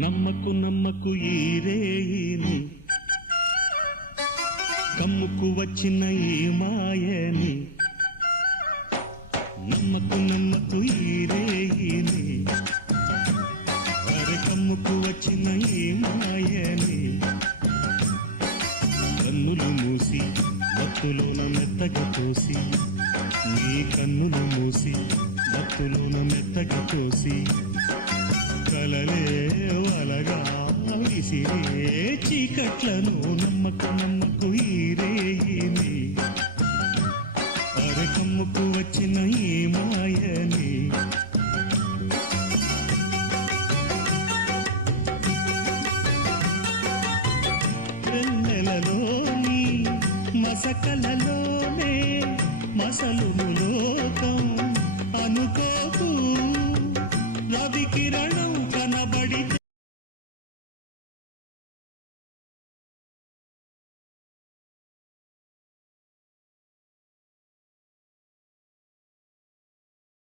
నమ్మకు నమ్మకు ఈ రేయిని, కమ్ముకు వచ్చిన ఈ మాయని. నమ్మకు నమ్మకు ఈ రేయిని, అరే కమ్ముకు వచ్చిన ఈ మాయని. కన్నులు మూసి మత్తులోన మెత్తగా తోసి, నీ కన్నులు మూసి మత్తులోన మెత్తగా తోసి, కలలే వలగా విసిరే చీకట్లను. నమ్మకు నమ్మకు ఈ రేయిని, అరే కమ్ముకు వచ్చిన ఈ మాయని. వెన్నెలలోని మసకలలోనే మసలుముల